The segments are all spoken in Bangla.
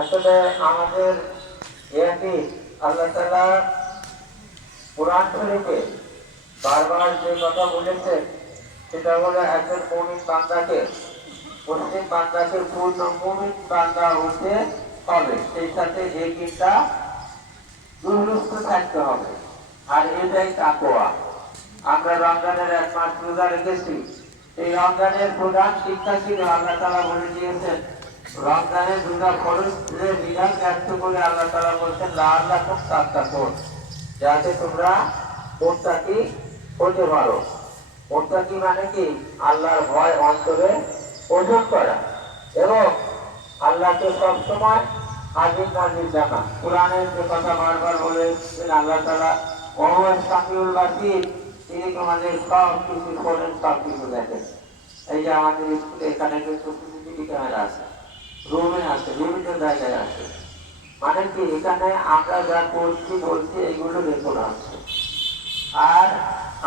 আসলে আমাদের একই আল্লাহ তাআলা কুরআন শরীফে বারবার যে কথা বলেছেন সেটা হলো একজন মুমিন বান্দাকে মুসলিম বান্দাকে পূর্ণ মুমিন বান্দা হতে হবে, সেই সাথে এই দিনটা দুর্লুপ্ত থাকতে হবে। আর এটাই তাকওয়া। আমরা রমজানের এক মাস রোজা রেখেছি, এই রমজানের প্রধান শিক্ষা ছিল আল্লাহ তাআলা বলে দিয়েছেন রমজানের রোজা ফরজের বিধান ব্যক্ত করে আল্লাহ তাআলা বলছেন লাআল্লাকুম তাত্তাকুন, যাতে তোমরা মুত্তাকি হতে পারো। মুত্তাকি মানে কি? আল্লাহর ভয় অন্তরে পোষণ করা এবং আল্লাহকে সবসময় হাজির নাজির জানা। কোরআনের যে কথা বারবার বলেছেন আল্লাহ তাআলা ওহুয়া সামিউল বাসীর, তিনি তোমাদের সব কিছু শোনেন, সব কিছু দেখেন। এই যে আমাদের স্কুলে এখানে কিন্তু সিসিটিভি ক্যামেরা আছে, রুমে আছে, বিভিন্ন জায়গায় আছে। মানে কি এখানে আমরা যা করছি বলছি এইগুলো রেকর্ড আছে আর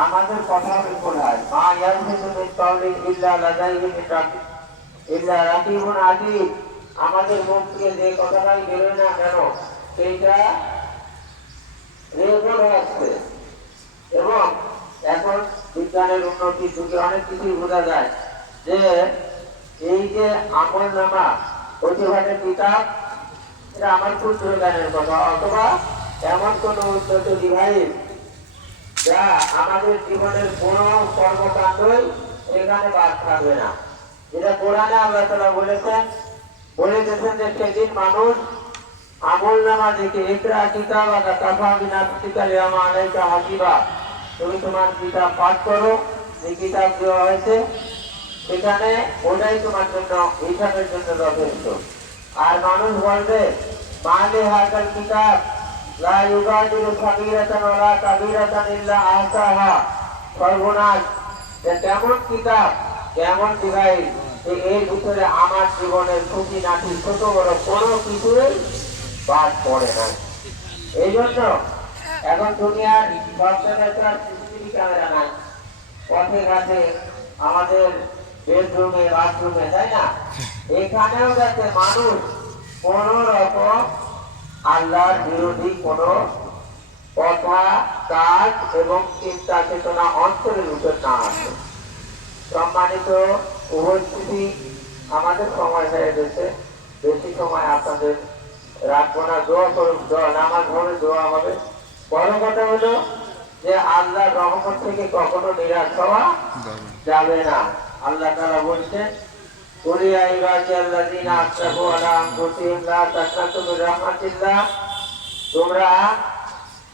আমাদের কথা রেকর্ড হয়। মা ইয়ালফিযু মিন কাওলিন ইল্লা লাদাইহি ইল্লা রাকিবুন আতীদ, আমাদের মুখ থেকে যে কথাটাই বেরোয় না কেন সেইটা রেকর্ড হচ্ছে। এবং এখন বিজ্ঞানের উন্নতির যুগে অনেক কিছুই বোঝা যায় যে এই যে আমল নামা প্রতিভাদের কিতাব, এটা আমার ক্ষুদ্র জ্ঞানের কথা, অথবা এমন কোন উন্নত ডিভাইস যা আমাদের জীবনের কোন কর্মকাণ্ডই এখানে বাদ থাকবে না। যেটা কোরআনে আল্লাহ তাআলা বলেছেন যে সেদিন মানুষ আমল নামা দেখে ইকরা কিতাবাকা কাফা বিনাফসিকা আল-ইয়াওমা আলাইকা হাসিবা, তুমি তোমার কিতাব পাঠ করো, যে কিতাব দেওয়া হয়েছে সেখানে ওটাই তোমার জন্য হিসাবের জন্য যথেষ্ট। আর মানুষ বলবে মালি হাযাল কিতাব লা ইউগাদিরু সাগীরাতান ওয়ালা কাবীরাতান ইল্লা আহসাহা, সর্বনাশ, যে কেমন কিতাব, কেমন ডিভাইস, এর ভিতরে আমার জীবনের খুঁটিনাটি ছোট বড় কোনো কিছুই বাদ পড়ে না। এই জন্য এখন দুনিয়ার সব জায়গায় সিসিটিভি ক্যামেরা নাই, পথে ঘাটে, আমাদের বেডরুমে, বাথরুমে, তাই না? এখানেও যাতে মানুষ কোন রকম আল্লাহর বিরোধী কোন কথা, কাজ এবং চিন্তা চেতনা অন্তরের উপর না আসে। সম্মানিত উপস্থিতি, আমাদের সময় হয়ে গেছে, বেশি সময় আপনাদের রাখবো না। দোয়া করুন, নামাজ হবে, দোয়া হবে। বড় কথা হলো যে আল্লাহর রহমত থেকে কখনো নিরাশ হওয়া যাবে না। আল্লাহ তাআলা বলছেন কুলিয়া ইবাদিয়াল্লাযিনা আসরাফু আলা আনফুসিহিম লা তাকনাতু মির রাহমাতিল্লাহ, তোমরা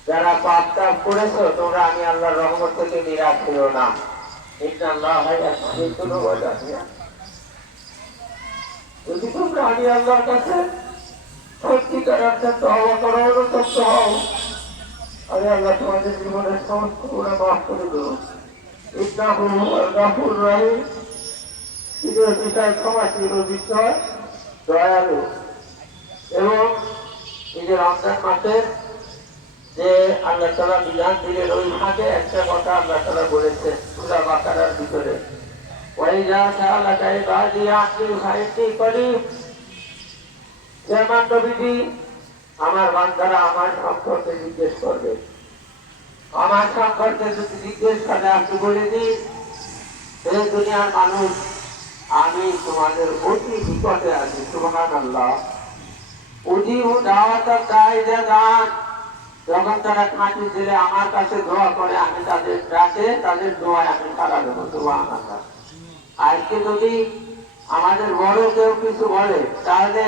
যারা পাপ কাজ করেছো তোমরা আমি আল্লাহর রহমত থেকে নিরাশ হইও না। ইন্নাল্লাহা ইয়াগফিরু যুনুবা, যদি তোমরা আমি আল্লাহর কাছে সত্যিকার অর্থে তওবা করো, অনুতপ্ত হও, আমি আল্লাহ তোমাদের জীবনের সমস্ত গুনাহ মাফ করে দেব। ইন্নাহু হুয়াল গাফুরুর রহিম, তিনি অতিশয় ক্ষমাশীল, বিশ্বয় দয়ালু। এবং এই যে রমজান মাসের যে আল্লাহ তাআলা বিধান দিলেন, ওই ফাঁকে একটা কথা আল্লাহ তাআলা বলেছেন সূরা বাকারার ভিতরে, ওয়াইযা সাআলাকা ইবাদি আন্নী ফাইন্নী করিব, যেমন নবীজি আমার বান্দারা আমার সম্পর্কে জিজ্ঞেস করবে, আমার সম্পর্কে যদি জিজ্ঞেস করে আপনি বলে দিন এই দুনিয়ার মানুষ আমি তোমাদের অতি নিকটে আছি। সুবহানাল্লাহ। উজিবু দাওয়াতাদ দাঈ ইযা দাআন, যখন তারা খাঁটি দিলে আমার কাছে দোয়া করে আমি তাদের ডাকে, তাদের দোয়ায় আমি সাড়া দেব। সুবহানাল্লাহ। আজকে যদি আমাদের বড় কেউ কিছু বলে তাহলে